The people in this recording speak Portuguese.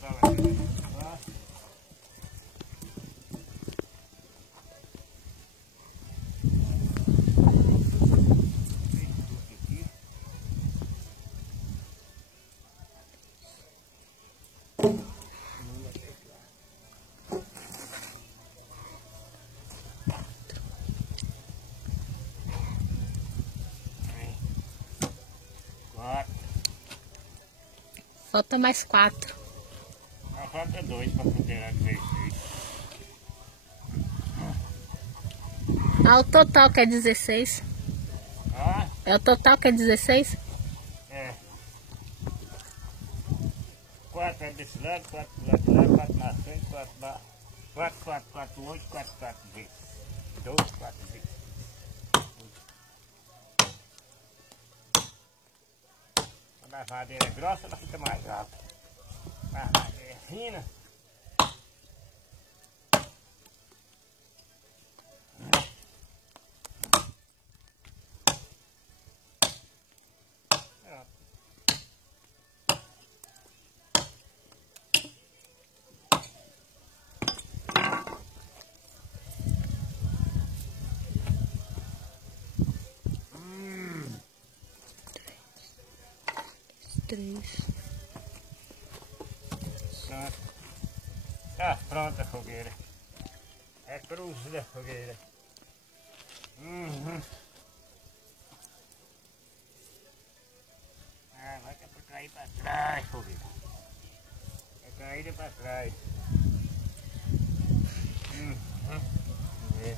botar lá. Ó. Falta mais 4. Falta 2 para poder 16. Ah, o total que é 16. Ah, É o total que é 16? é. 4 é desse lado, 4 do lado de lá, 4 na frente, 4 lá. 4, 4, 4, 8, 4, 4 vezes. 2, 4 vezes. Quando a madeira é grossa, ela fica mais alta. A madeira é fina. Três. Pronto. Tá pronta a fogueira. É cruz da fogueira. Ah, vai que é pra cair pra trás, fogueira. É caída pra trás. Vamos ver.